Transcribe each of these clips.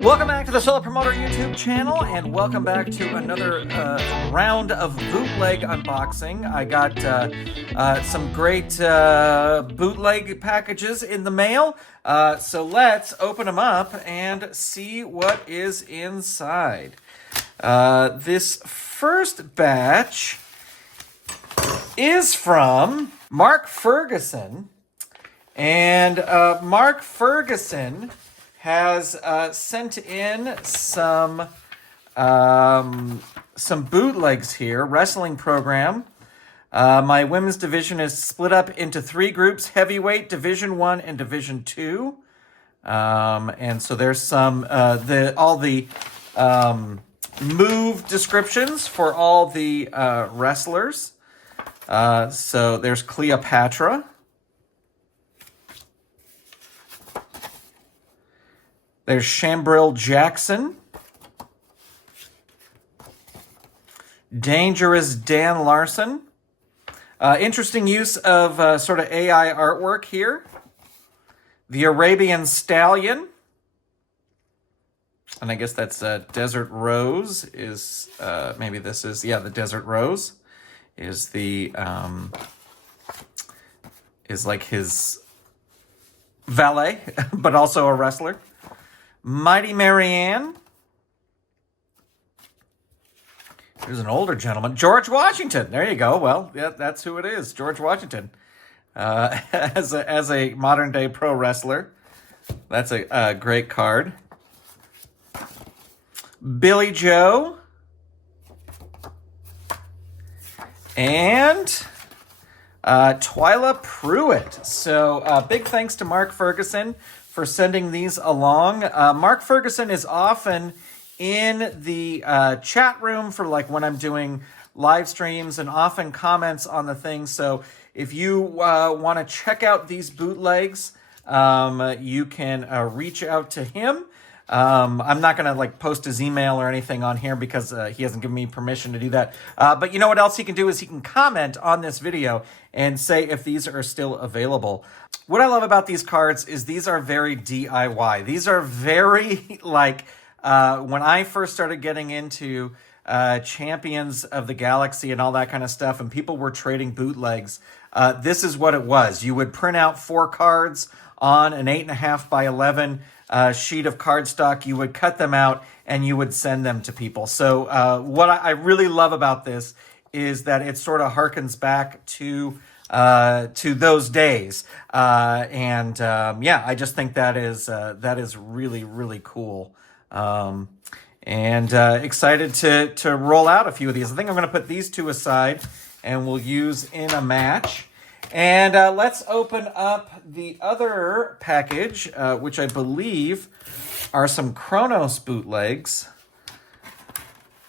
Welcome back to the Solo Promoter YouTube channel, and welcome back to another round of bootleg unboxing. I got some great bootleg packages in the mail, so let's open them up and see what is inside. This first batch is from Mark Ferguson, and Mark Ferguson has sent in some bootlegs here. Wrestling program. My women's division is split up into 3 groups: heavyweight, Division 1, and Division 2. And so there's some all the move descriptions for all the wrestlers. So there's Cleopatra. There's Shambrill Jackson. Dangerous Dan Larsen. Interesting use of sort of AI artwork here. The Arabian Stallion. And I guess that's Desert Rose is, maybe this is, yeah, the Desert Rose is the, is like his valet, but also a wrestler. Mighty Marianne. Here's an older gentleman. George Washington. There you go. Well, yeah, that's who it is. George Washington. As a modern day pro wrestler. That's a great card. Billy Joe. And Twyla Pruitt. So big thanks to Mark Ferguson for sending these along. Mark Ferguson is often in the chat room for like when I'm doing live streams and often comments on the things. So if you want to check out these bootlegs, you can reach out to him. I'm not going to like post his email or anything on here because he hasn't given me permission to do that. But you know what else he can do is he can comment on this video and say if these are still available. What I love about these cards is these are very DIY. These are very like when I first started getting into Champions of the Galaxy and all that kind of stuff, and people were trading bootlegs. This is what it was. You would print out 4 cards on an 8.5 by 11 sheet of cardstock. You would cut them out and you would send them to people. So what I really love about this is that it sort of harkens back to those days. Yeah, I just think that is really, really cool. Excited to roll out a few of these. I think I'm going to put these 2 aside and we'll use in a match. And let's open up the other package, which I believe are some Kronos bootlegs.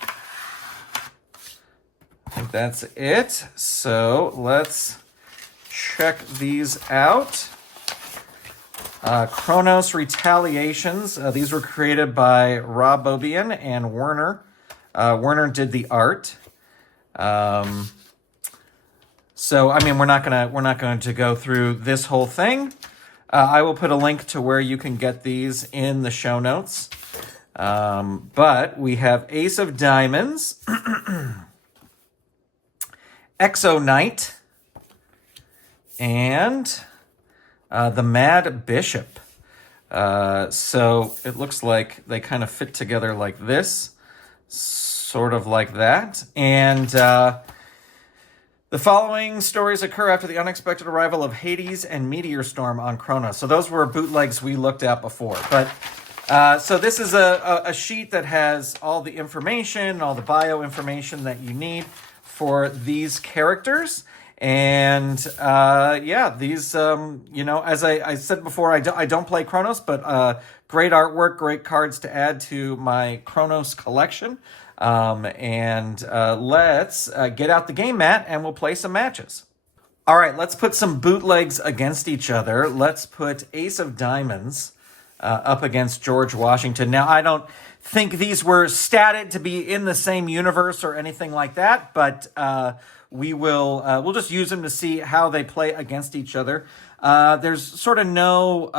I think that's it. So let's check these out. Kronos Retaliations. These were created by Rob Bobian and Werner. Werner did the art. So I mean, we're not going to go through this whole thing. I will put a link to where you can get these in the show notes. But we have Ace of Diamonds, Exo-Knight, and the Mad Bishop. So it looks like they kind of fit together like this, sort of like that. And the following stories occur after the unexpected arrival of Hades and Meteor Storm on Kronos. So those were bootlegs we looked at before. But so this is a sheet that has all the information, all the bio information that you need for these characters. And yeah, these, you know, as I said before, I don't play Kronos, but great artwork, great cards to add to my Kronos collection. Let's get out the game mat and we'll play some matches. All right, let's put some bootlegs against each other. Let's put Ace of Diamonds up against George Washington. Now, I don't think these were statted to be in the same universe or anything like that, but we'll just use them to see how they play against each other. There's sort of no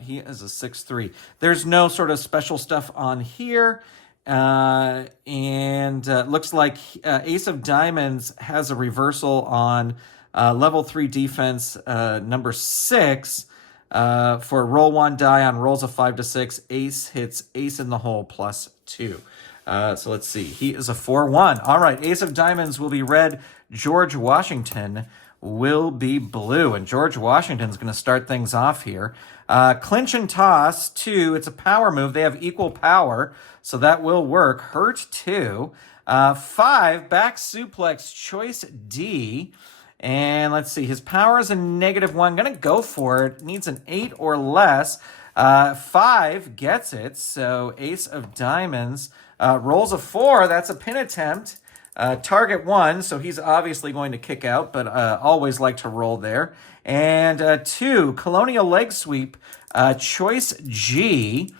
He is a 6-3. There's no sort of special stuff on here. And looks like Ace of Diamonds has a reversal on level 3 defense number 6 for roll 1 die on rolls of 5 to 6. Ace hits ace in the hole +2. So let's see. He is a 4-1. All right. Ace of Diamonds will be red. George Washington will be blue. And George Washington's going to start things off here. Clinch and toss 2. It's a power move. They have equal power, so that will work. Hurt 2. 5. Back suplex choice D. And let's see. His power is a -1. Going to go for it. Needs an 8 or less. 5 gets it. So Ace of Diamonds rolls a 4. That's a pin attempt. Target 1, so he's obviously going to kick out, but always like to roll there. And 2, Colonial Leg Sweep, choice G.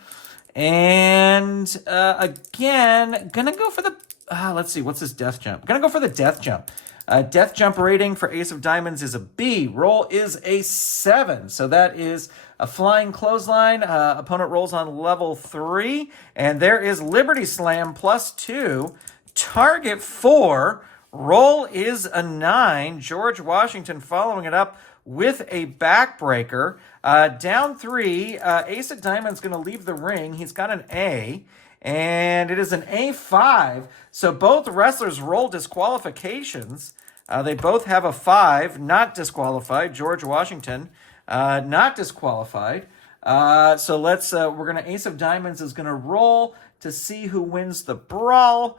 And again, gonna go for the, let's see, what's his death jump? Gonna go for the death jump. Death jump rating for Ace of Diamonds is a B. Roll is a 7. So that is a flying clothesline. Opponent rolls on level 3. And there is Liberty Slam +2. Target 4. Roll is a 9. George Washington following it up with a backbreaker. Down 3. Ace of Diamonds going to leave the ring. He's got an A. And it is an A5. So both wrestlers roll disqualifications. They both have a 5, not disqualified. George Washington, not disqualified. So let's, we're going to, Ace of Diamonds is going to roll to see who wins the brawl.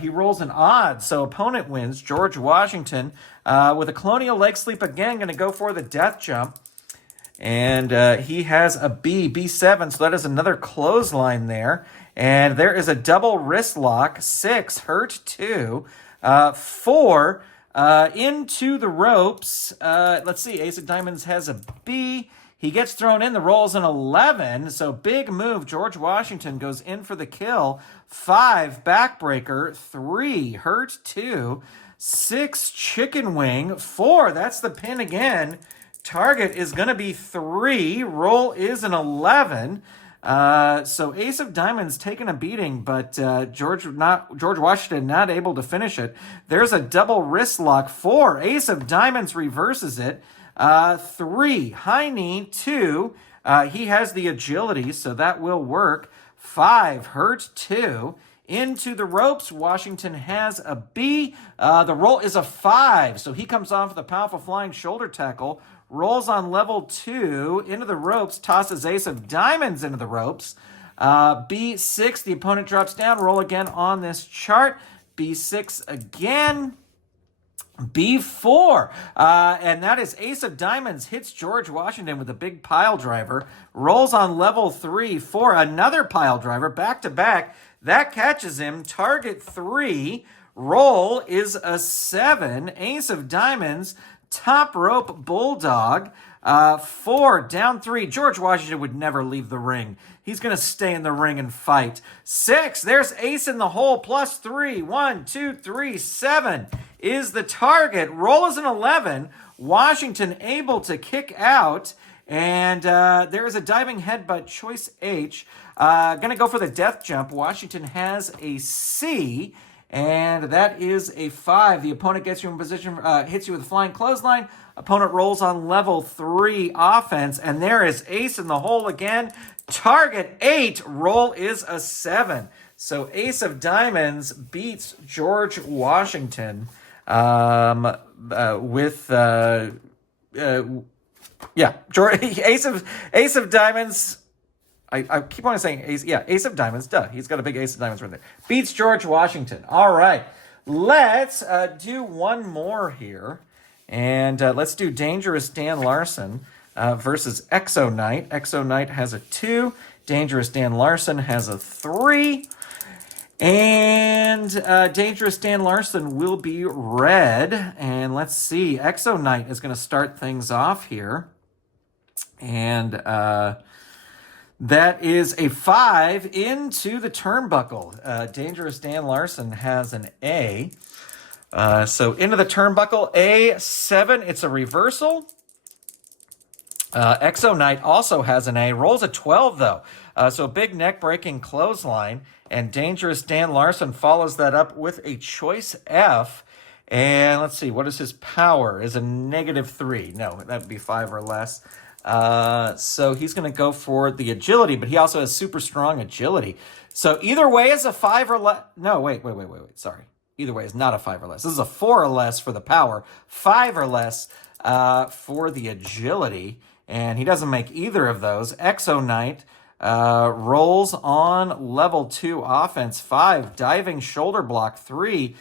He rolls an odd, so opponent wins. George Washington, with a Colonial Leg Sweep again, going to go for the death jump. And he has a B, B7, so that is another clothesline there. And there is a double wrist lock, 6, hurt 2, 4, into the ropes. Let's see, Ace of Diamonds has a B. He gets thrown in, the roll's an 11, so big move. George Washington goes in for the kill. 5, backbreaker, 3, hurt 2, 6, chicken wing, 4, that's the pin again. Target is going to be 3. Roll is an 11. So Ace of Diamonds taking a beating, but George Washington not able to finish it. There's a double wrist lock. 4. Ace of Diamonds reverses it. 3. High knee. 2. He has the agility, so that will work. 5. Hurt 2. Into the ropes. Washington has a B. The roll is a 5, so he comes off with a powerful flying shoulder tackle. Rolls on level 2, into the ropes, tosses Ace of Diamonds into the ropes. B6, the opponent drops down. Roll again on this chart. B6 again. B4. And that is Ace of Diamonds hits George Washington with a big pile driver. Rolls on level 3 for another pile driver. Back to back. That catches him. Target 3. Roll is a 7. Ace of Diamonds. Top rope bulldog. 4, down 3. George Washington would never leave the ring. He's going to stay in the ring and fight. 6, there's ace in the hole, +3. 1, 2, 3, 7 is the target. Roll is an 11. Washington able to kick out. And there is a diving headbutt, choice H. Going to go for the death jump. Washington has a C. And that is a 5. The opponent gets you in position, hits you with a flying clothesline. Opponent rolls on level 3 offense. And there is ace in the hole again. Target 8. Roll is a 7. So Ace of Diamonds beats George Washington with... Ace of Diamonds... I keep on saying ace. Yeah, Ace of Diamonds. Duh. He's got a big Ace of Diamonds right there. Beats George Washington. All right. Let's do one more here. And let's do Dangerous Dan Larsen versus Exo-Knight. Exo-Knight has a 2. Dangerous Dan Larsen has a 3. And Dangerous Dan Larsen will be red. And let's see. Exo-Knight is going to start things off here. And... that is a 5 into the turnbuckle. Dangerous Dan Larsen has an A. So into the turnbuckle, A7, it's a reversal. Exo-Knight also has an A, rolls a 12 though. So a big neck-breaking clothesline, and Dangerous Dan Larsen follows that up with a choice F. And let's see, what is his power? Is a -3. No, that'd be 5 or less. So he's going to go for the agility, but he also has super strong agility. So either way is a 5 or less. No, wait. Sorry. Either way is not a 5 or less. This is a 4 or less for the power, 5 or less for the agility. And he doesn't make either of those. Exo-Knight rolls on level 2 offense, 5, diving shoulder block, 3,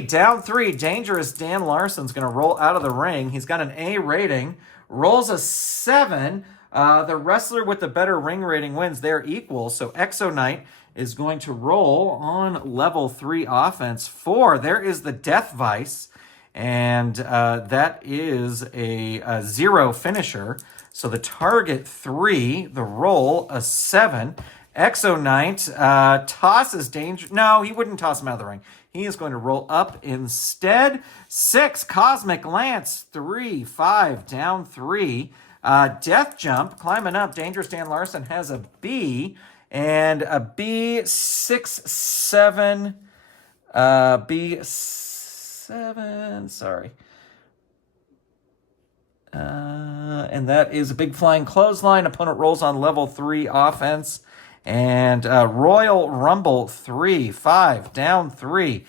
down 3. Dangerous Dan Larsen's going to roll out of the ring. He's got an A rating, rolls a 7. The wrestler with the better ring rating wins. They're equal. So Exo-Knight is going to roll on level 3 offense, 4. There is the Death Vice. And that is a 0 finisher. So the target 3, the roll a 7. Exo-Knight tosses Danger. No, he wouldn't toss him out of the ring. He is going to roll up instead. 6, Cosmic Lance, 3, 5, down 3. Death Jump, climbing up. Dangerous Dan Larsen has a B. And a B, 6, 7. B7, sorry. And that is a big flying clothesline. Opponent rolls on level 3 offense. And Royal Rumble, 3, 5, down 3.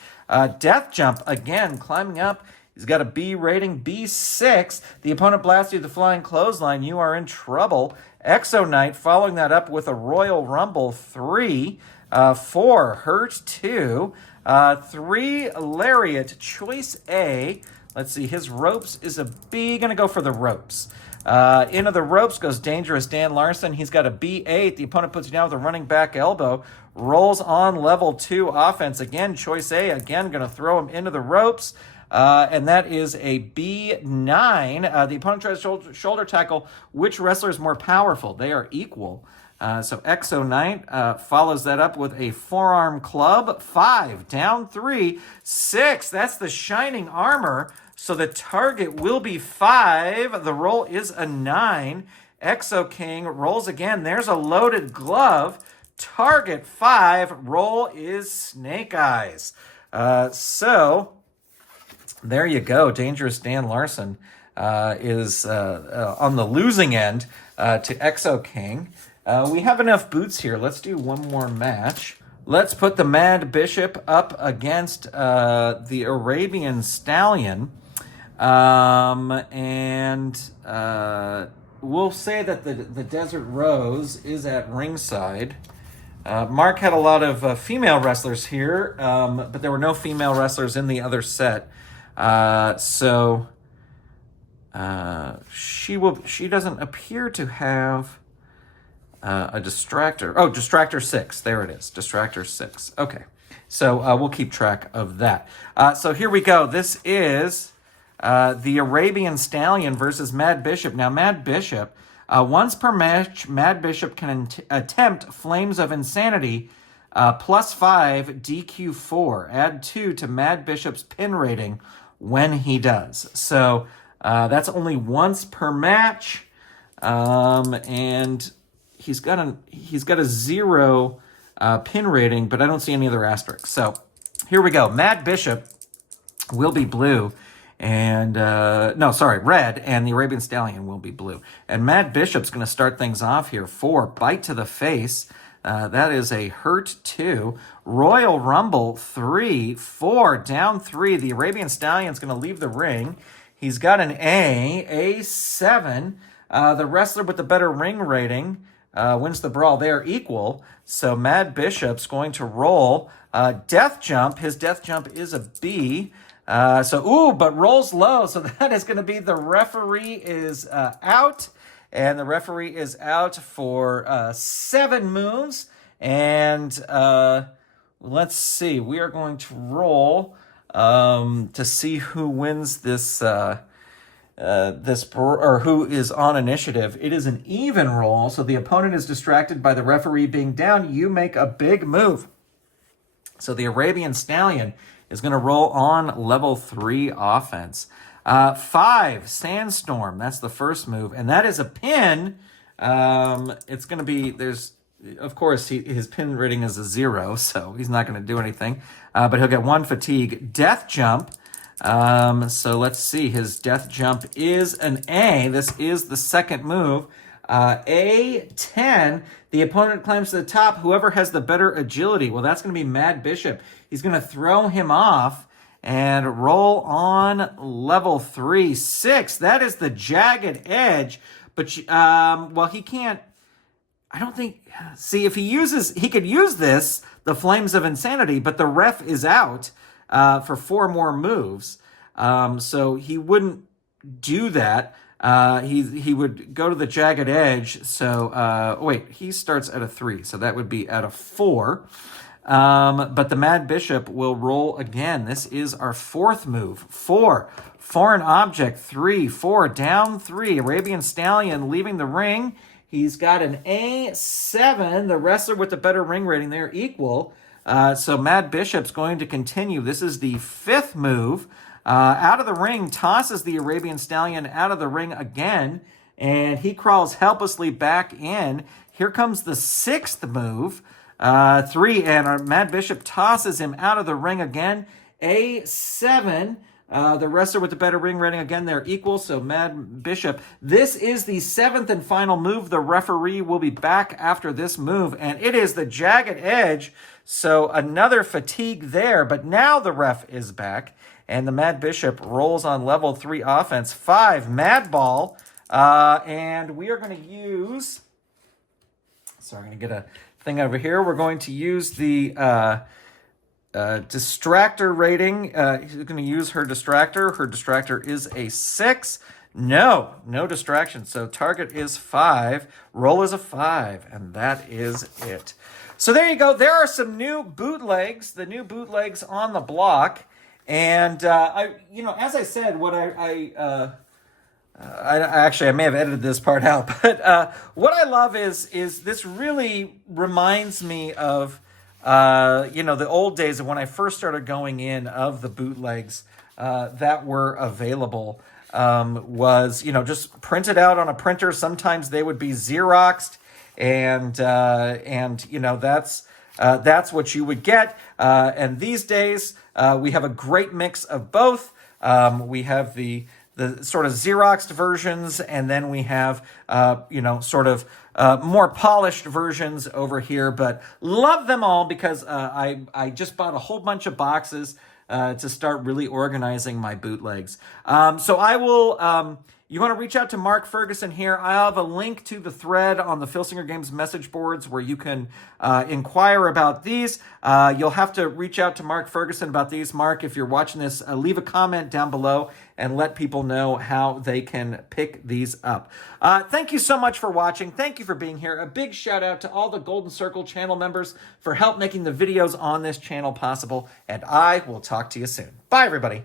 Death Jump, again, climbing up. He's got a B rating, B6. The opponent blasts you with the flying clothesline. You are in trouble. Exo-Knight following that up with a Royal Rumble, 3, 4, Hurt 2. 3, Lariat, choice A. Let's see, his ropes is a B. Going to go for the ropes. Into the ropes goes Dangerous Dan Larsen. He's got a B8. The opponent puts you down with a running back elbow. Rolls on level 2 offense. Again, choice A. Again, going to throw him into the ropes. And that is a B9. The opponent tries to shoulder tackle. Which wrestler is more powerful? They are equal. So Exo-Knight follows that up with a forearm club. 5, down 3, 6. That's the shining armor. So the target will be 5. The roll is a 9. Exo King rolls again. There's a loaded glove. Target 5. Roll is Snake Eyes. So there you go. Dangerous Dan Larsen is on the losing end to Exo King. We have enough boots here. Let's do one more match. Let's put the Mad Bishop up against the Arabian Stallion. And we'll say that the Desert Rose is at ringside. Mark had a lot of female wrestlers here, but there were no female wrestlers in the other set. So she doesn't appear to have a distractor. Oh, distractor 6. There it is. Distractor 6. Okay. So we'll keep track of that. So here we go. This is the Arabian Stallion versus Mad Bishop. Now, Mad Bishop, once per match, Mad Bishop can attempt Flames of Insanity +5 DQ4. Add 2 to Mad Bishop's pin rating when he does. So that's only once per match. And he's got a 0 pin rating, but I don't see any other asterisks. So here we go. Mad Bishop will be blue. And red, and the Arabian Stallion will be blue. And Mad Bishop's going to start things off here. 4, bite to the face. That is a hurt 2. Royal Rumble 3, 4, down 3. The Arabian Stallion's going to leave the ring. He's got an A7. The wrestler with the better ring rating wins the brawl. They are equal. So Mad Bishop's going to roll Death Jump. His Death Jump is a B. But rolls low. So that is going to be the referee is out. And the referee is out for 7 moves. And let's see. We are going to roll to see who wins this or who is on initiative. It is an even roll. So the opponent is distracted by the referee being down. You make a big move. So the Arabian Stallion is going to roll on level 3 offense. 5, Sandstorm. That's the first move. And that is a pin. It's going to be, of course, his pin rating is a 0, so he's not going to do anything. But he'll get 1 fatigue. Death Jump. So let's see. His Death Jump is an A. This is the second move. A10. The opponent climbs to the top. Whoever has the better agility. Well, that's going to be Mad Bishop. He's going to throw him off and roll on level 3. 6. That is the Jagged Edge. But, well, he can't. I don't think. See, if he could use this, the Flames of Insanity, but the ref is out for 4 more moves. So he wouldn't do that. He would go to the Jagged Edge. So, wait, he starts at a 3. So that would be at a 4. But the Mad Bishop will roll again. This is our 4th move. 4. Foreign Object. 3. 4. Down 3. Arabian Stallion leaving the ring. He's got an A7. The wrestler with the better ring rating, they're equal. So Mad Bishop's going to continue. This is the 5th move. Out of the ring, tosses the Arabian Stallion out of the ring again, and he crawls helplessly back in. Here comes the 6th move. 3, and our Mad Bishop tosses him out of the ring again. A7. The wrestler with the better ring rating, again, they're equal, so Mad Bishop. This is the 7th and final move. The referee will be back after this move, and it is the Jagged Edge, so another fatigue there, but now the ref is back, and the Mad Bishop rolls on level 3 offense. 5, Mad Ball, and we are going to use... Sorry, I'm going to get a thing over here. We're going to use the... distractor rating. He's going to use her distractor. Her distractor is a 6. No distraction. So target is 5. Roll is a 5. And that is it. So there you go. There are some new bootlegs. The new bootlegs on the block. And, as I said, what I actually, I may have edited this part out. But what I love is this really reminds me of the old days of when I first started going in of the bootlegs that were available was, just printed out on a printer. Sometimes they would be Xeroxed and that's what you would get. And these days we have a great mix of both. We have the sort of Xeroxed versions, and then we have, more polished versions over here, but love them all because I just bought a whole bunch of boxes to start really organizing my bootlegs. So I will... you want to reach out to Mark Ferguson here. I have a link to the thread on the Filsinger Games message boards where you can inquire about these. You'll have to reach out to Mark Ferguson about these. Mark, if you're watching this, leave a comment down below and let people know how they can pick these up. Thank you so much for watching. Thank you for being here. A big shout out to all the Golden Circle channel members for help making the videos on this channel possible. And I will talk to you soon. Bye, everybody.